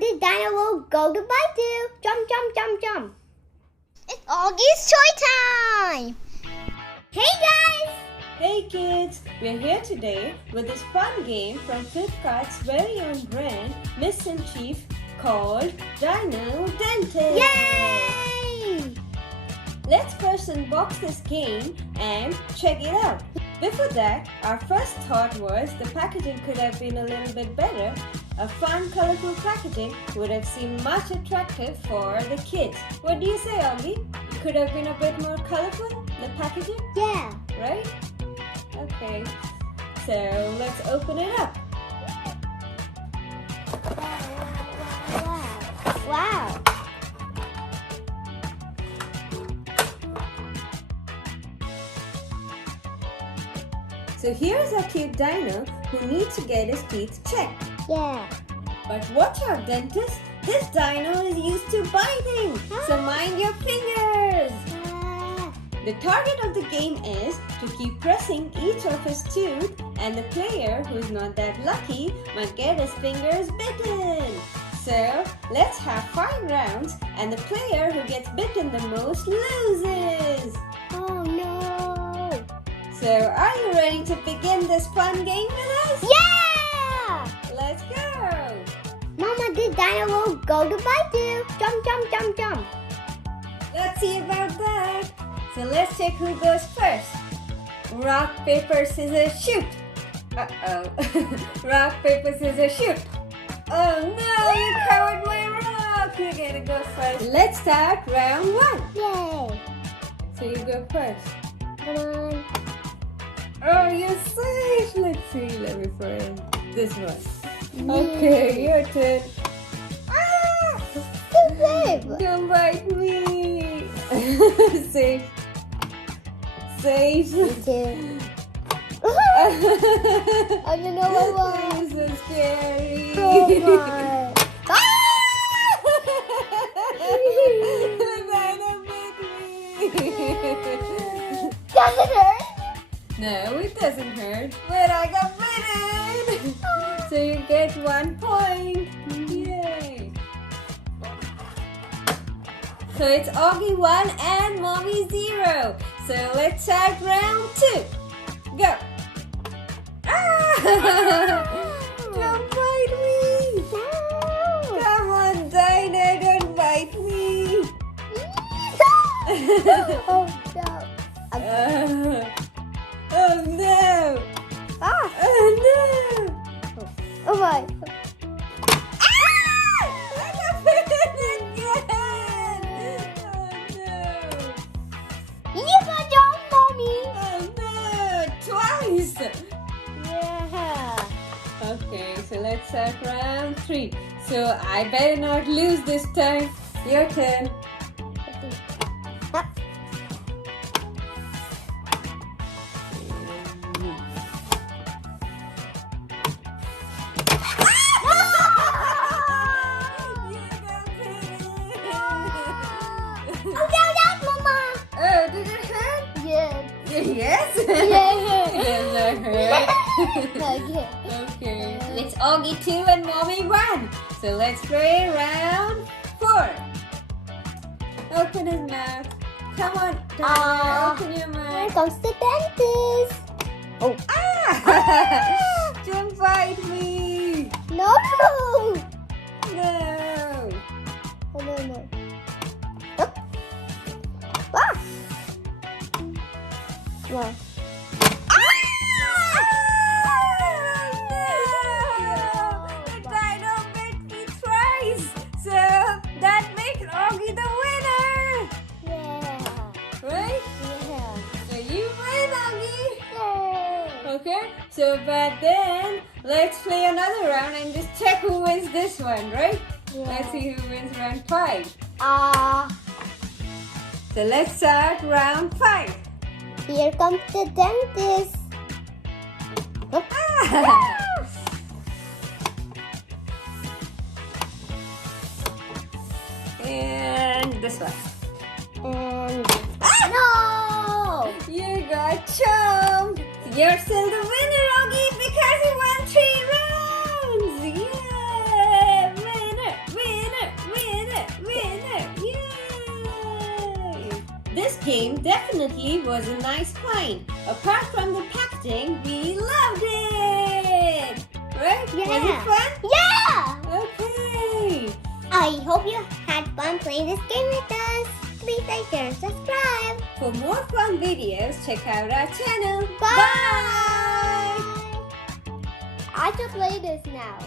this dino will go to bite you. Jump, jump, jump, jump. It's Augie's toy time. Hey guys! Hey kids, we're here today with this fun game from Flipkart's very own brand, Miss&Chief, called Dino Dentist. Yay! Let's first unbox this game and check it out. Before that, our first thought was the packaging could have been a little bit better. A fun, colorful packaging would have seemed much attractive for the kids. What do you say, Auggie? Could have been a bit more colorful, the packaging? Yeah. Right? Okay, so let's open it up. Wow. So here's a cute dino who needs to get his teeth checked. Yeah. But watch out, dentist. This dino is used to biting, so mind your fingers. The target of the game is to keep pressing each of his tooth, and the player who's not that lucky might get his fingers bitten. So let's have 5 rounds, and the player who gets bitten the most loses. Oh no. So are you ready to begin this fun game with us? Yeah! Let's go! Mama, this dino will go to bite you. Jump, jump, jump, jump. Let's see about that. So let's check who goes first. Rock, paper, scissors, shoot. Uh-oh. Rock, paper, scissors, shoot. Oh no, you covered my rock. You're gonna go first. Let's start round 1. Yay. So you go first. Come on. Oh, you're safe. Let's see. Let me find this one. Okay, your turn. Ah! Safe. Don't bite me. Safe. Safe. Me too. I don't know what was. This is so scary. Oh my. Does it hurt? No, it doesn't hurt. But I got bitten. So you get 1 point. Yay. So it's Auggie 1 and Mommy 0. So let's start round 2. Go. Ah! Don't bite me. No. Come on, Dino, don't bite me. Oh no. Oh no. Ah. Oh no. Oh my. I got bitten again. Oh no. You got your mommy. Oh no. Twice. Yeah. Okay, so let's start round 3. So I better not lose this time. Your turn. Oh, did it hurt? Yes. Yes? Yeah. Yes, it hurt. Okay. Okay. It's Auggie 2 and Mommy 1. So let's play round 4. Open his mouth. Come on, Dino, open your Here mouth. comes the dentist. Oh. Ah! Don't bite me. No. No. Oh, no, no. Oh. Ah. Wow. The dino bit me twice. So that makes Auggie the winner. Yeah. Right? Yeah. So you win, Auggie. Yay. Okay, so but then let's play another round and just check who wins this one, right? Yeah. Let's see who wins round 5. So let's start round 5. Here comes the dentist. Oh. And this one. And no! You got chomped. You're still the winner, Auggie, because you won 3 rounds. Yeah, winner, game definitely was a nice find. Apart from the packaging, we loved it! Right? Yeah. Was it fun? Yeah! Okay. I hope you had fun playing this game with us. Please like, share, and subscribe. For more fun videos, check out our channel. Bye! I should play this now.